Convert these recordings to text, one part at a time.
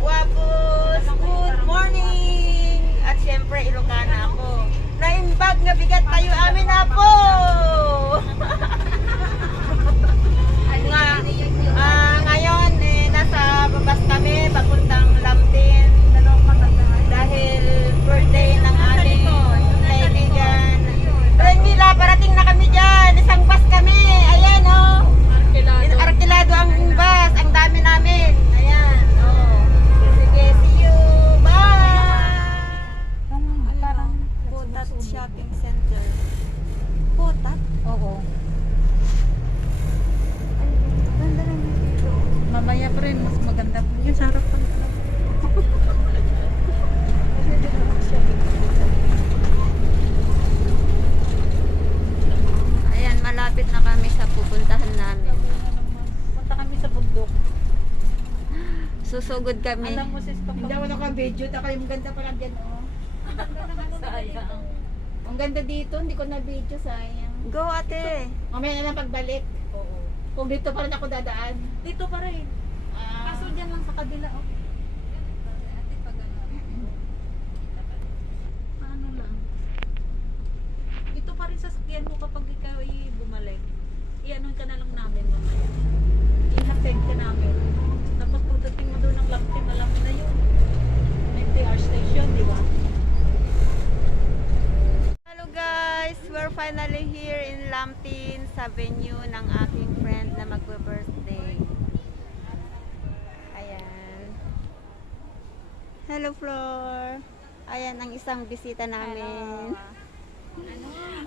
Wapos, good morning! At syempre, Ilocana ako. Naimbag nga bigat tayo amin na po! Ngayon, nasa babas kami, papuntang Lamptin. Dahil birthday ng aming kaibigan. Renmila, parating na kami dyan. Isang bus kami. Ayan, oh. Arkilado ang bus. Ang dami namin. Ayan, oh. Sige, see you. Bye! Parang Potat Shopping Center. Potat? Oo. Ganda lang dito. Mamaya pa rin, mas maganda pa. Yung sa harap pa. Ayan, malapit na kami sa pupuntahan namin. Punta kami sa bundok. Susugod kami. Alam mo sis, Hindi ako naka-video, taka yung ganda pa lang dyan, oh. sayang. Ang ganda dito, hindi ko na-video, sayang. Go, ate. Mamaya na lang pagbalik. Oo. Kung dito pa rin ako dadaan. Dito pa rin. Ah, Kaso dyan lang sa kabila. Oh. Ate, pag ano lang. Ito pa rin sasakyan mo kapag ikaw ay bumalik. Ianon ka na lang namin mamaya. Inatid ka namin. Tapos pagdating mo doon ng Lamptin, alam mo na yun. NTR station, di ba? Hello guys, we're finally here in Lamptin sa venue ng aking friend na magbe-birthday. Ayan. Hello Flor. Ayan ang isang bisita namin.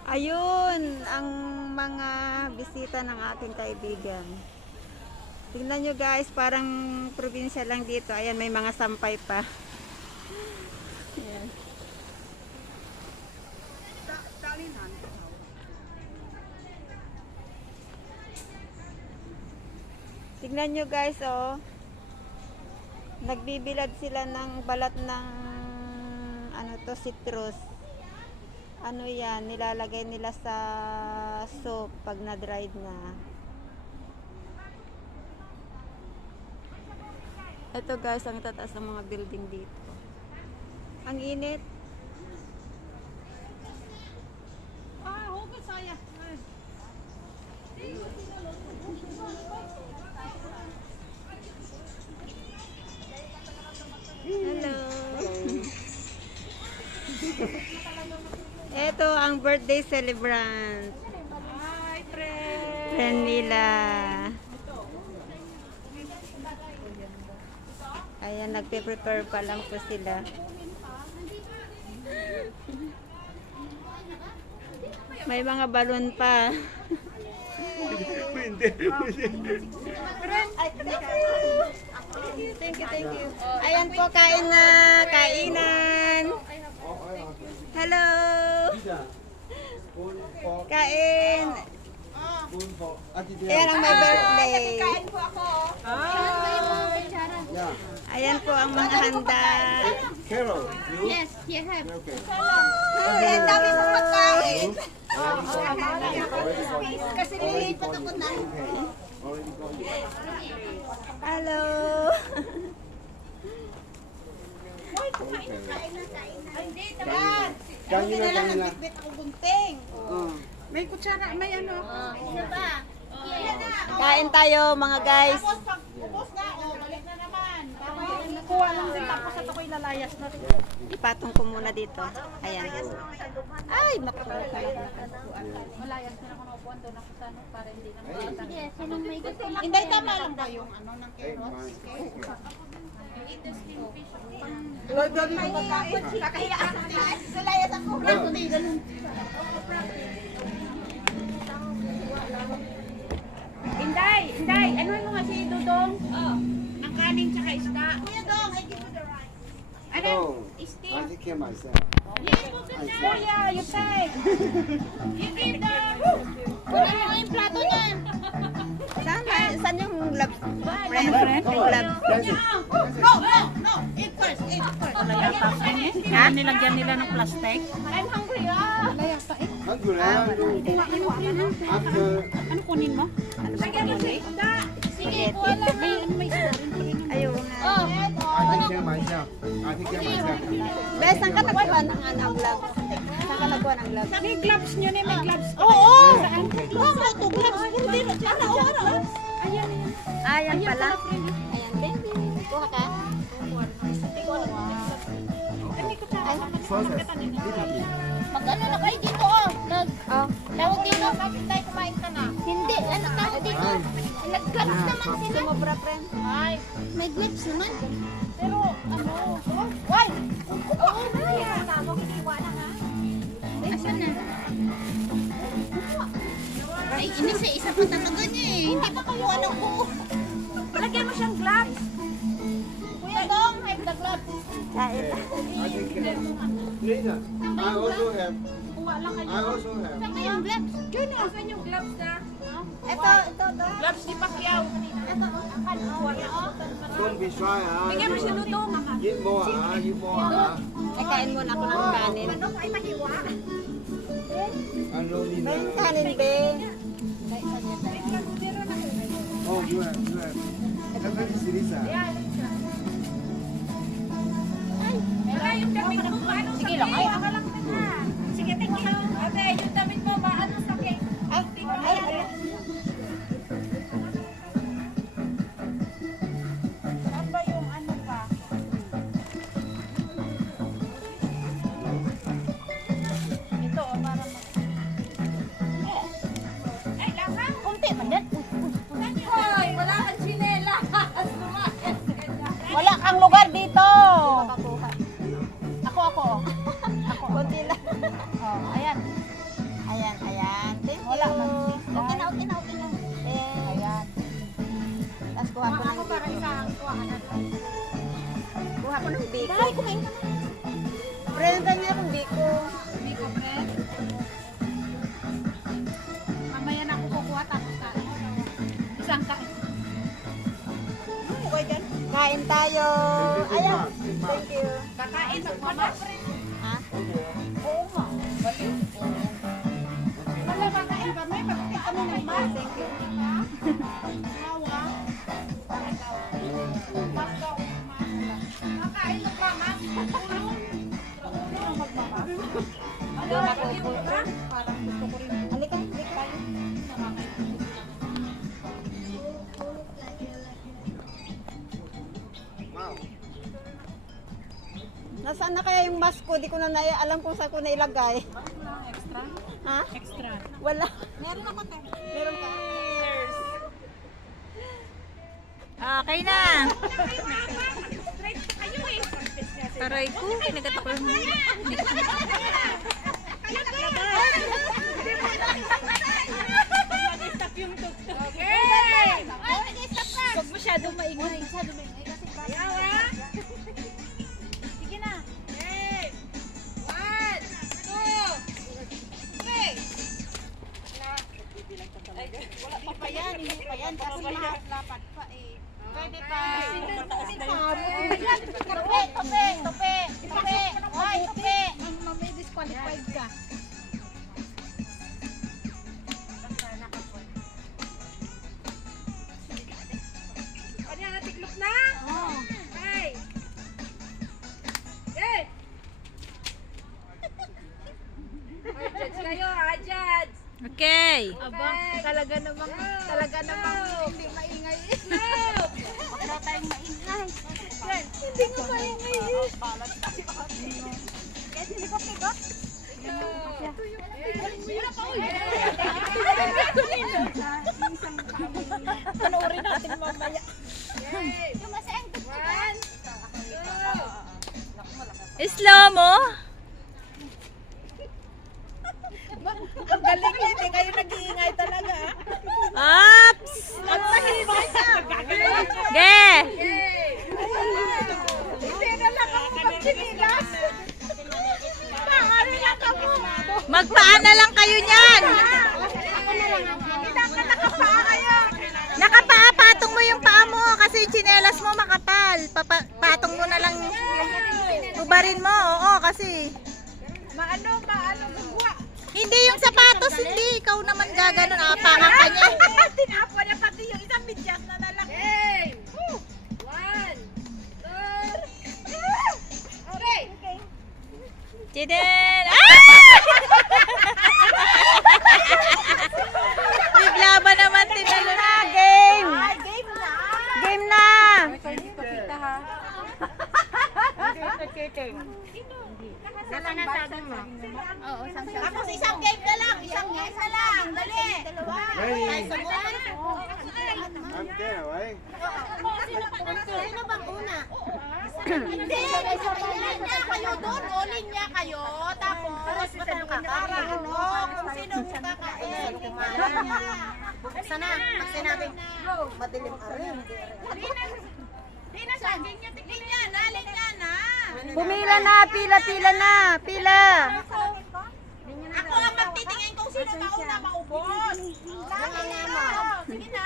Ayun ang mga bisita ng aking kaibigan. Tingnan nyo guys, parang probinsya lang dito. Ayan, may mga sampay pa. Ayan. Tignan nyo guys, oh. Nagbibilad sila ng balat ng ano to, citrus. Ano yan, nilalagay nila sa soup pag na-dried na. Ito guys, ang tataas ng mga building dito. Ang init. Hugot saya. Hello. Ito ang birthday celebrant. Hi, friend. Friend nila. Ayan, nagpe-prepare pa lang po sila. May mga balon pa. Thank you. Ayan po, kain na. Kainan. Hello. Kain. Ayan ang my birthday. Ayan po ang mga handa. Carol, you? Yes, you have. Okay. Ay, ang dami pong pagkain. Kasi nilipat ako na. Already gone. Hello. Kain na, kain na. Ako gunting. may kutsara, may ano. Ano ba? Kain tayo mga guys. Ubos na, oh, balik na naman. Kuha lang din tapos at ako'y lalayas na rin. Ipatong ko muna dito. Ayan. Ay, makuha ka lang. Malayas na ako naupuan doon ako sa ano para hindi na makita. Yes, sinong may gusto? Hindi, tama lang ba yung ano ng Hey, carrots? Kakahiya ako. Salayas ako. Inday, ano mo nga si Dudong? Ang kanin tsaka isda. Kuya Dong, I give you the rice. Oh, Still. I take care myself. Kuya, you take. You give the... Kunin mo yung plato niyan. Saan yung gloves? Friend? Yung gloves. No. Eat first. Ha? Nilagyan nila ng plastic. I'm hungry, Hungry, after Ano kunin mo? Lagyan mo sa isda. Sige, kuha lang. May isda rin pala. Ayaw nga. Oh, I take Ay, saan ka nagkuha ng gloves? Saan ka nagkuha ng gloves? May gloves nyo na, may gloves. Oo! Saan? Oo, ito, gloves. Puro din. Ayan. Ayan pala. Ayan, baby. Kuha ka? Mag-ano na kayo dito, oh. Oh. Tawag dito. Tayo kumain ka na. Hindi. Ano tawag dito? Nag-gloves naman sila. Sumobra, friend. Ay, may gloves naman. Pero, ano? Why? Oo, Asan na? Ay, inis eh. Isa pa talaga niya eh. Hindi pa kayo alam ko. lagyan mo siyang gloves. Kuya Dong, may the gloves. Ah, ito. Lina, I also have. Kuha lang kayo. I also have. Saan yung gloves? Junior, saan yung gloves na? Ito, ito. Gloves ni Pacquiao. Don't be shy, ah. Bigyan mo siya luto. Eat more, ah. Eat more, ah. Nakain muna ako ng kanin. Ano, Lina? May kanin, be. Oh, you have, you have. That is Lisa. Wala yung damit mo. Paano sa Sige lang, ay. Sige, thank you. Ate, yung damit mo, maano sa cake? Ay. Saan ba yung ano pa? Ito, oh, para Ay, langhang. Kunti man din. Hoy, wala kang chinela. Wala kang lugar dito. Makakuha. Ako. Kunti lang. Oh, ayan. Ayan. Thank you. Wala man. Okay na. Eh, Ayan. tapos kuha ko ng Ako para biko. isang kuha ka na. Kuha ko ng biko. Dahil kumain ka na. Friend, ganyan akong biko. Hindi ko, friend. Mamaya na ako kukuha tapos kain. Isang kain. Kain tayo. Ayan. Thank you. Kakain, magmama. Ha? Oo nga. Baliw. Wala kakain ba? May pagkain kami ng mas. Thank you. Hawa. Mas daw. Kakain ng mamas. Ulong. Ulong magmamas. Ano na baliw ka? Parang gusto ko rin. Halika. Wow. Nasaan na kaya yung mask ko? Di ko na alam kung saan ko nailagay. Extra? Ha? Extra. Wala. Meron ako te. Meron ka? Okay na. Taray ko, kinagat ako yung Okay! Huwag masyadong maingay. Yawa! Sige na. Okay. 1, 2, 3. Hindi pa yan. Kasi lapat pa eh. Pwede pa. Tope. Hoy, tope. May disqualified ka. Kanya natiklop na? Oo. Okay. Okay. Judge kayo, judge. Okay. Aba, talaga namang hindi maingay. Huwag daw tayong maingay. Hindi ko maingay. Kasi hindi ko pigot. Wala pa ulit. Panoorin natin mamaya. Yung masayang 1, 2. Slow mo. Ang galing yan, hindi kayo nag-iingay talaga. Ups. Ang mahimay ka. Ge. Hindi na lang ako mag-chinilas. Maaari lang ako. Magpaan na lang kayo niyan. Hindi dapat nakapaa kayo. Nakapaa, patong mo yung paa mo kasi yung tsinelas mo makapal. Patong mo na lang ubarin mo. Oo, kasi Maano, gugwa. hindi yung sapatos, hindi. Ikaw naman gaganon. Apangan ka niya. Tinapo niya pati yung isang medyas na nalang. Hey! 1, 2, 3. Okay. marketing. Nasaan ang saging mo? Oo, isang saging. Tapos isang cake na lang. Isang cake na lang. Dali. Ready? Subukan. I'm there, right? Sino bang una? Hindi. Linya kayo doon. O linya kayo. Tapos kakara. Ano? Kung sino mo kakain. Sana. Pag sinabi, madilim arin. Di na saging niya. Linya na. Linya na. Pumila na, pila na, pila. Ako ang magtitingin kung sino mauna maubos. Sige na.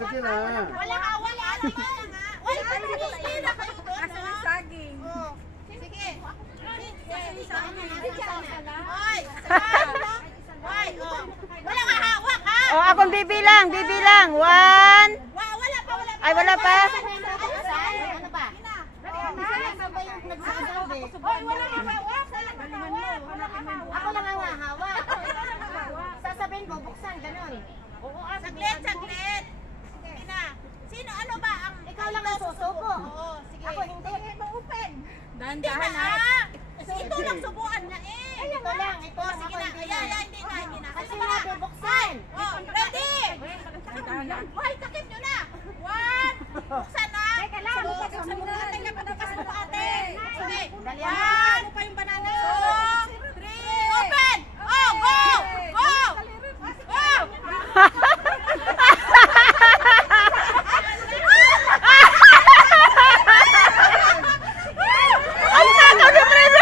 Sige na. Wala hawak. Uy, hindi na kayo doon. Asa ng saging? Sige. Uy, uy, wala ka hawak ha? O, akong bibilang. 1. Wala pa. Ay, wala pa. Ano ba? Uy, wala ka hawak. Ako lang ang hawak. Sasabihin mo, buksan, ganun. Saglit. Sige na. Sino, ano ba? Ikaw lang ang susuko. Oo, sige. Ako hindi. Open. Dahan-dahan ha. Ito lang subuan na eh. Ito lang. Ito lang ako hindi na. Hindi na. Kasi sinabi, buksan. Oh, ready? Hoy, takip nyo na. 1. Buksan na. Teka lang. Buksan mo na. Teka pa daw mo ate. Sige. 1. Ano pa yung banana? 2, 3. Open. Oh, go. Go. Ang takaw ni Prebe!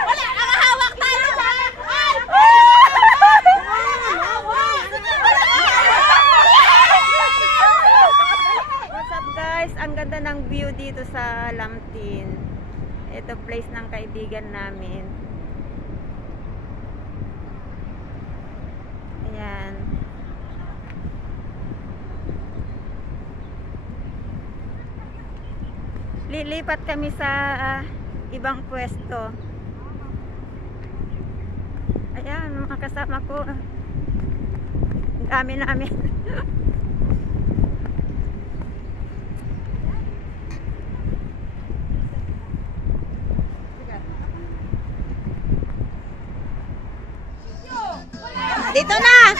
Wala, ang hawak tayo ha. What's up guys? Ang ganda ng view dito sa Lamtin. Ito place ng kaibigan namin. Ayan. Lilipat kami sa ibang pwesto. Ayan, mga kasama ko. Ang dami namin. Dito na!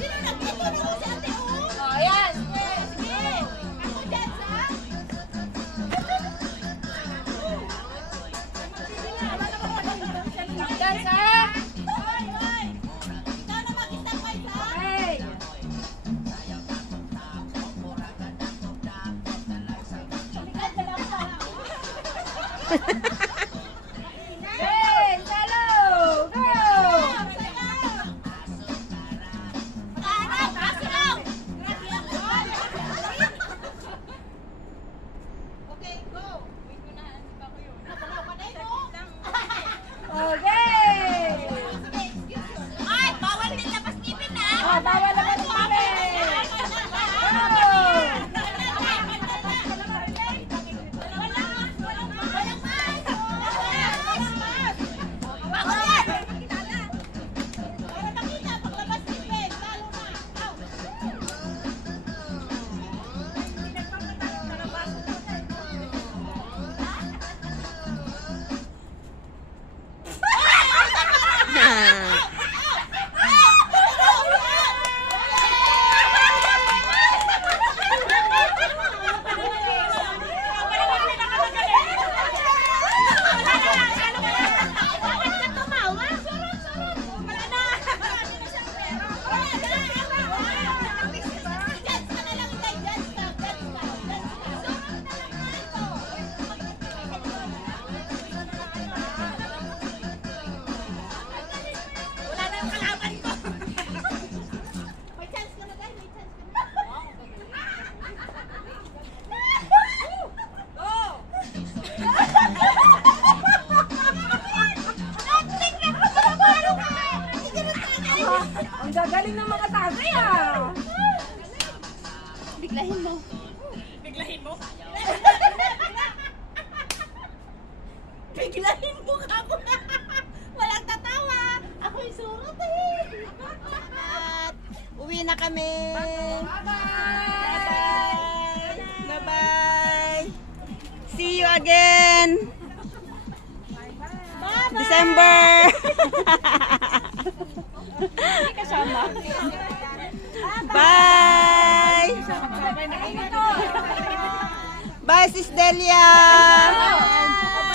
Sino nag-ito na si ate O? Oh, yan. Sige. Ako dyan sa... Dyan sa... Hoy! Ikaw na mag-isang sa... Hey! Hey! Hello! Go! Okay, go! Okay! Ay, bawal din labas ngipin na! Oh, bawal labas ngipin! Ang gagaling ng mga tatay ah! Biglahin mo. Biglahin mo ako. Walang tatawa. Ako yung surot eh. At uwi na kami. Bye-bye. Bye-bye. See you again. December. Bye. Bye, Sis Delia.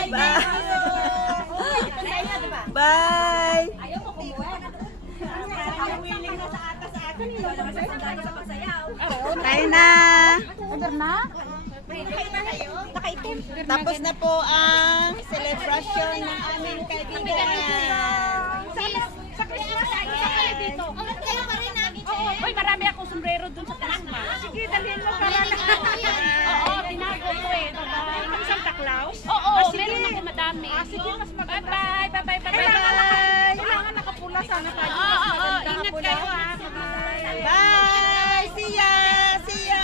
Bye. Bye. Tayo na. Tapos na po ang celebration ng aming kaibigan. Sa Christmas ay dito. Kayo pa rin namin. Uy, marami akong sombrero dun sa Christmas. Sige, dalhin mo para na. Oo, tinago ko eh. Ang Santa Claus? Oo, meron ako madami. Sige, mas maganda. Bye, bye, bye, bye, bye. Kailangan nakapula sana tayo. Oo, ingat kayo ha. Bye. See ya. See ya.